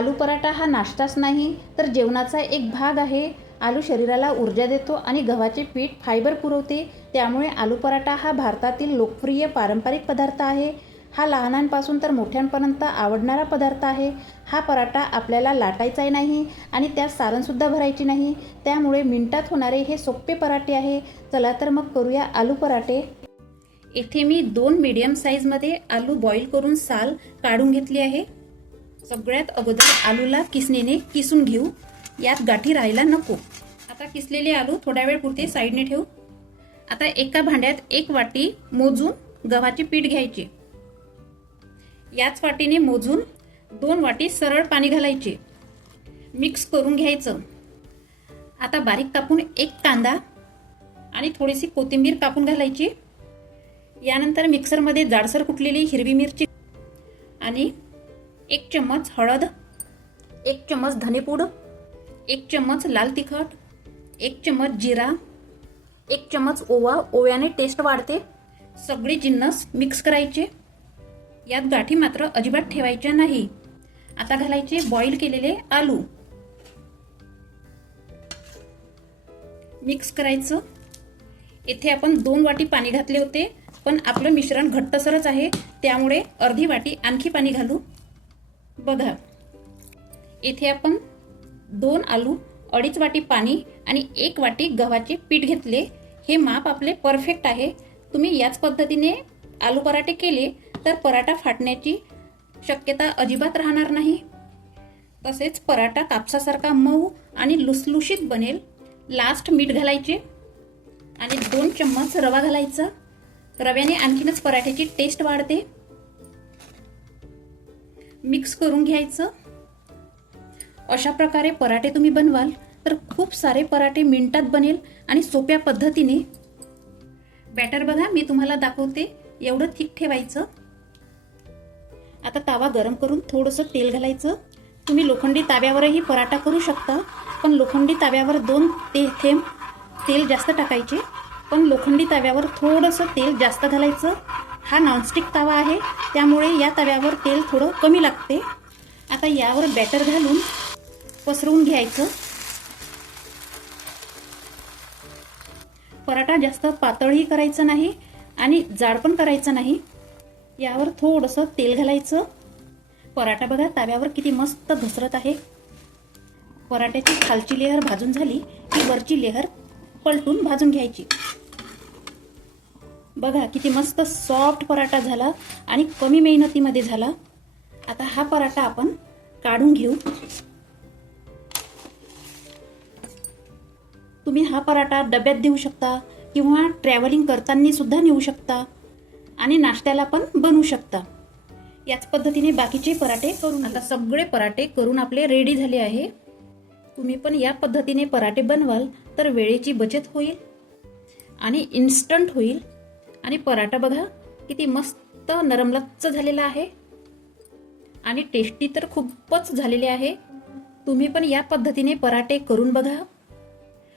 आलू पराठा हा नाश्ताच नाही तर जेवणाचा एक भाग आहे। आलू शरीराला ऊर्जा देतो आणि गव्हाचे पीठ फायबर पुरवते। त्यामुळे आलू पराठा हा भारतातील लोकप्रिय पारंपरिक पदार्थ आहे। हा लहानांपासून तर मोठ्यांपर्यंत आवडणारा पदार्थ आहे। हा पराठा आपल्याला लाटायचाही नाही आणि त्यात सारणसुद्धा भरायची नाही, त्यामुळे मिनिटात होणारे हे सोपे पराठे आहे। चला तर मग करूया आलू पराठे। इथे मी 2 मीडियम साईजमध्ये आलू बॉईल करून साल काढून घेतली आहे। सगळ्यात अगोदर आलूला किसणीने किसून घेऊ, यात गाठी राहायला नको। आता किसलेले आलू थोड्या वेळ पुरते साईडने ठेवू। आता एका भांड्यात 1 वाटी मोजून गव्हाचे पीठ घ्यायचे। याच वाटीने मोजून 2 वाटी सरळ पाणी घालायचे, मिक्स करून घ्यायचं। आता बारीक कापून 1 कांदा आणि थोडीशी कोथिंबीर कापून घालायची। यानंतर मिक्सरमध्ये जाडसर कुटलेली हिरवी मिरची आणि 1 चम्मच हळद, 1 चम्मच धनेपूड, 1 चम्मच लाल तिखट, 1 चम्मच जिरा, 1 चम्मच ओवा, ओव्याने टेस्ट वाढते। सगळे जिन्नस मिक्स करायचे। यात गाठी मात्र अजिबात ठेवायच्या नाही। आता घालायचे बॉईल केलेले आलू, मिक्स करायचं। इथे आपण 2 वाटी पाणी घातले होते, पण आपलं मिश्रण घट्टसरच आहे, त्यामुळे अर्धी वाटी आणखी पाणी घालू। बघा, इथे आपण 2 आलू, 2.5 वाटी पाणी आणि 1 वाटी गव्हाचे पीठ घेतले। हे माप आपले परफेक्ट आहे। तुम्ही याच पद्धतीने आलू पराठे केले तर पराठा फाटण्याची शक्यता अजिबात राहणार नाही। तसेच पराठा कापसासारखा मऊ आणि लुसलुशीत बनेल। लास्ट मीठ घालायचे आणि 2 चम्मच रवा घालायचा। रव्याने आणखीनच पराठ्याची टेस्ट वाढते। मिक्स करून घ्यायचं। अशा प्रकारे पराठे तुम्ही बनवाल तर खूप सारे पराठे मिनिटात बनेल आणि सोप्या पद्धतीने। बॅटर बघा, मी तुम्हाला दाखवते, एवढं थिक ठेवायचं। आता तावा गरम करून थोडंसं तेल घालायचं। तुम्ही लोखंडी ताव्यावरही पराठा करू शकता, पण लोखंडी ताव्यावर 2 थेंब तेल जास्त टाकायचे, पण लोखंडी तव्यावर थोडंसं तेल जास्त घालायचं। हा नॉनस्टिक तवा आहे, त्यामुळे या तव्यावर तेल थोडं कमी लागते। आता यावर बॅटर घालून पसरवून घ्यायचं। पराठा जास्त पातळही करायचं नाही आणि जाड पण करायचं नाही। यावर थोडंसं तेल घालायचं। पराठा बघा तव्यावर किती मस्त घसरत आहे। पराठ्याची खालची लेयर भाजून झाली की वरची लेयर पलटून भाजून घ्यायची। बघा किती मस्त सॉफ्ट पराठा झाला आणि कमी मेहनतीमध्ये झाला। आता हा पराठा आपण काढून घेऊ। तुम्ही हा पराठा डब्यात देऊ शकता किंवा ट्रॅव्हलिंग करताना सुद्धा नेऊ शकता आणि नाश्त्याला पण बनवू शकता। याच पद्धतीने बाकीचे पराठे करून, आता सगळे पराठे करून आपले रेडी झाले आहे। तुम्ही पण या पद्धतीने पराठे बनवाल तर वेळेची बचत होईल आणि इन्स्टंट होईल। आणि पराठा बघा किती मस्त नरमलच्च झालेला आहे आणि टेस्टी तर खूपच झालेले आहे। तुम्ही पण या पद्धतीने पराठे करून बघा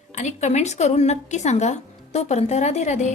आणि कमेंट्स करून नक्की सांगा। तोपर्यंत राधे राधे।